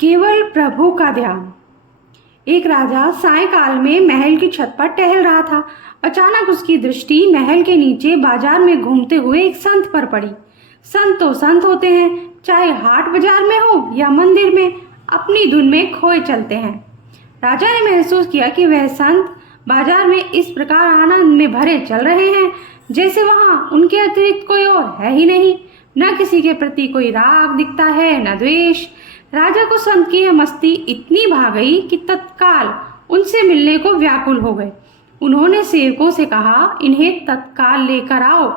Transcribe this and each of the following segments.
केवल प्रभु का ध्यान। एक राजा सायंकाल में महल की छत पर टहल रहा था। अचानक उसकी दृष्टि महल के नीचे बाजार में घूमते हुए एक संत पर पड़ी। संत तो संत होते हैं, चाहे हाट बाजार में हो या मंदिर में, अपनी धुन में खोए चलते हैं। राजा ने महसूस किया कि वह संत बाजार में इस प्रकार आनंद में भरे चल रहे हैं जैसे वहां उनके अतिरिक्त कोई और है ही नहीं। न किसी के प्रति कोई राग दिखता है, न द्वेष। राजा को संत की यह मस्ती इतनी भा गई कि तत्काल उनसे मिलने को व्याकुल हो गए। उन्होंने सेवकों से कहा, इन्हें तत्काल लेकर आओ।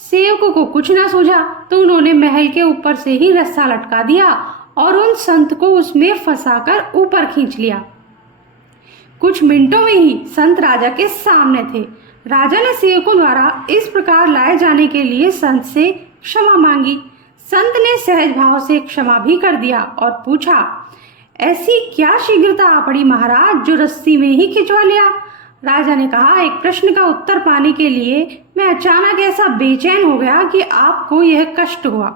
सेवकों को कुछ न सूझा तो उन्होंने महल के ऊपर से ही रस्सा लटका दिया और उन संत को उसमें फंसाकर ऊपर खींच लिया। कुछ मिनटों में ही संत राजा के सामने थे। राजा ने सेवकों द्वारा इस प्रकार लाए जाने के लिए संत से क्षमा मांगी। संत ने सहज भाव से क्षमा भी कर दिया और पूछा, ऐसी क्या शीघ्रता आ पड़ी महाराज, जो रस्सी में ही खिंचवा लिया? राजा ने कहा, एक प्रश्न का उत्तर पाने के लिए मैं अचानक ऐसा बेचैन हो गया कि आपको यह कष्ट हुआ।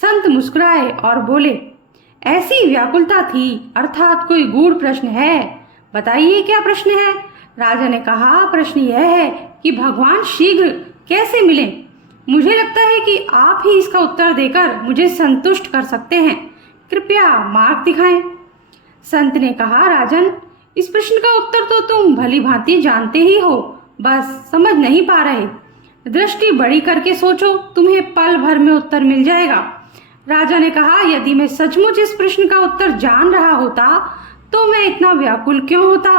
संत मुस्कुराए और बोले, ऐसी व्याकुलता थी, अर्थात कोई गूढ़ प्रश्न है, बताइए क्या प्रश्न है? राजा ने कहा, प्रश्न यह है कि भगवान शीघ्र कैसे मिले? मुझे लगता है कि आप ही इसका उत्तर देकर मुझे संतुष्ट कर सकते हैं, कृपया मार्ग दिखाएं। संत ने कहा, राजन, इस प्रश्न का उत्तर तो तुम भली भांति जानते ही हो, बस समझ नहीं पा रहे। दृष्टि बड़ी करके सोचो, तुम्हें पल भर में उत्तर मिल जाएगा। राजा ने कहा, यदि मैं सचमुच इस प्रश्न का उत्तर जान रहा होता तो मैं इतना व्याकुल क्यों होता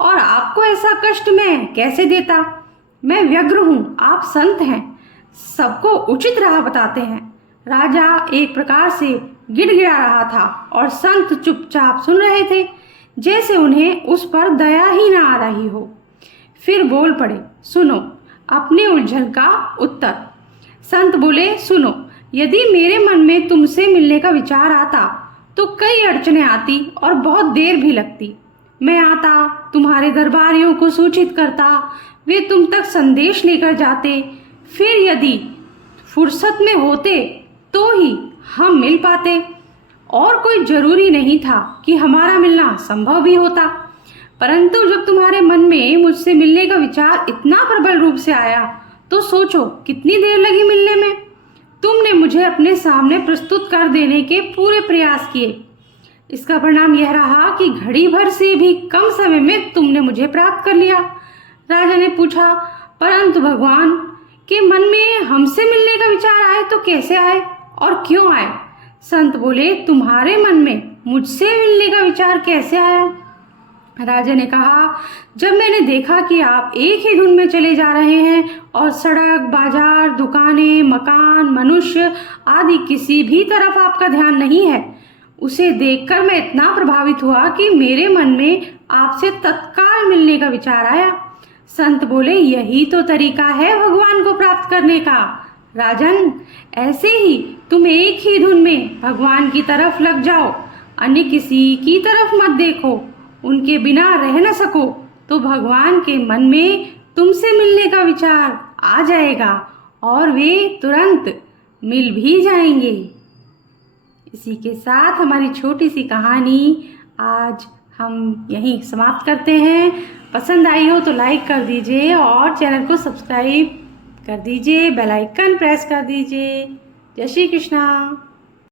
और आपको ऐसा कष्ट मैं कैसे देता? मैं व्यग्र हूँ, आप संत हैं, सबको उचित राह बताते हैं। राजा एक प्रकार से गिड़गिड़ा रहा था और संत चुपचाप सुन रहे थे, जैसे उन्हें उस पर दया ही ना आ रही हो। फिर बोल पड़े, सुनो अपने उलझन का उत्तर। संत बोले, सुनो, यदि मेरे मन में तुमसे मिलने का विचार आता तो कई अड़चने आती और बहुत देर भी लगती। मैं आता, तुम्हारे दरबारियों को सूचित करता, वे तुम तक संदेश लेकर जाते, फिर यदि फुर्सत में होते तो ही हम मिल पाते, और कोई जरूरी नहीं था कि हमारा मिलना संभव भी होता। परंतु जब तुम्हारे मन में मुझसे मिलने का विचार इतना प्रबल रूप से आया तो सोचो कितनी देर लगी मिलने में। तुमने मुझे अपने सामने प्रस्तुत कर देने के पूरे प्रयास किए। इसका परिणाम यह रहा कि घड़ी भर से भी कम समय में तुमने मुझे प्राप्त कर लिया। राजा ने पूछा, परंतु भगवान के मन में हमसे मिलने का विचार आए तो कैसे आए और क्यों आए? संत बोले, तुम्हारे मन में मुझसे मिलने का विचार कैसे आया? राजा ने कहा, जब मैंने देखा कि आप एक ही धुन में चले जा रहे हैं और सड़क, बाजार, दुकानें, मकान, मनुष्य आदि किसी भी तरफ आपका ध्यान नहीं है, उसे देखकर मैं इतना प्रभावित हुआ कि मेरे मन में आपसे तत्काल मिलने का विचार आया। संत बोले, यही तो तरीका है भगवान को प्राप्त करने का। राजन, ऐसे ही तुम एक ही धुन में भगवान की तरफ लग जाओ, अन्य किसी की तरफ मत देखो। उनके बिना रह न सको तो भगवान के मन में तुमसे मिलने का विचार आ जाएगा और वे तुरंत मिल भी जाएंगे। इसी के साथ हमारी छोटी सी कहानी आज हम यहीं समाप्त करते हैं। पसंद आई हो तो लाइक कर दीजिए और चैनल को सब्सक्राइब कर दीजिए, बेल आइकन प्रेस कर दीजिए। जय श्री कृष्णा।